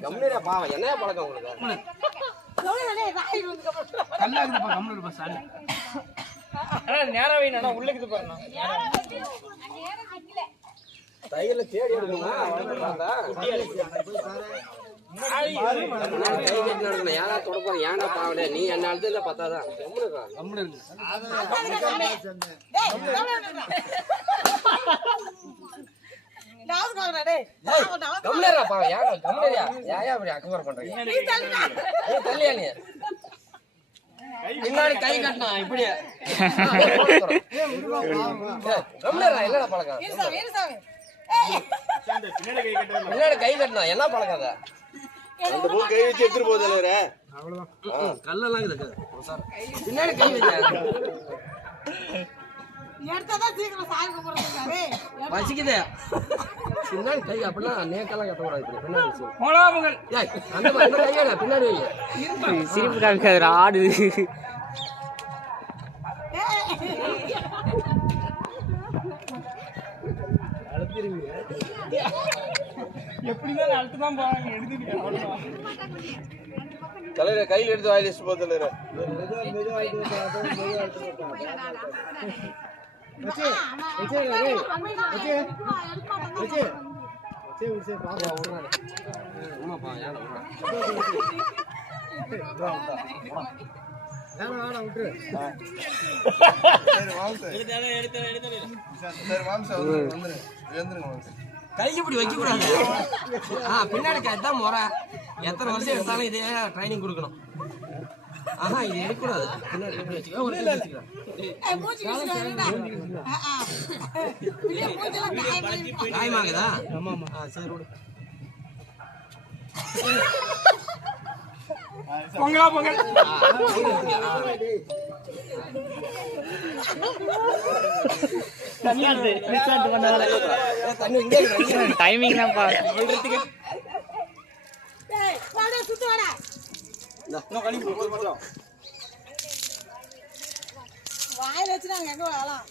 கம்முனே பாவம் என்னைய பழக்கம் உங்களுக்கு நேரம் வேணா உள்ளுக்கு பாருங்க தையல தேடி எடுக்கணுமா ஏன்னா தொடப்ப ஏன்னா பாவல நீ என்ன அழுது பத்தாதான் பின்னாடி கை கட்டினா இப்படியே இல்லடா பழக்கம் பின்னாடி கை கட்டினா என்ன பழக்கம் கை வச்சு எடுத்துட்டு போகுது கல்லெல்லாம் இருக்குது பின்னாடி கை வச்ச பசிக்குதே பின்னாடி கை அப்படின்னா நேக்கெல்லாம் கட்டக்கூடாது பின்னாடி பின்னாடி சிரிப்பு காமிக்காது ஆடு எப்படிதான் அழுத்துதான் போறாங்க எடுத்துட்டு தலைவர் கையில் எடுத்து வாயில் வச்சு போகுது தலைவர் கைக்கு இப்படி வைக்க கூடாது பின்னாடி தான் முறை எத்தனை வருஷம் எடுத்தாலும் இதே ட்ரைனிங் கொடுக்கணும் ஆஹா இது எடுக்கக்கூடாது பின்னாடி எப்படி வச்சுக்கலாம் காயமாகுதா சரி பொங்கலா பொங்கல் டைமிங் தான் வாயில வச்சுட்டாங்க எங்க வரலாம்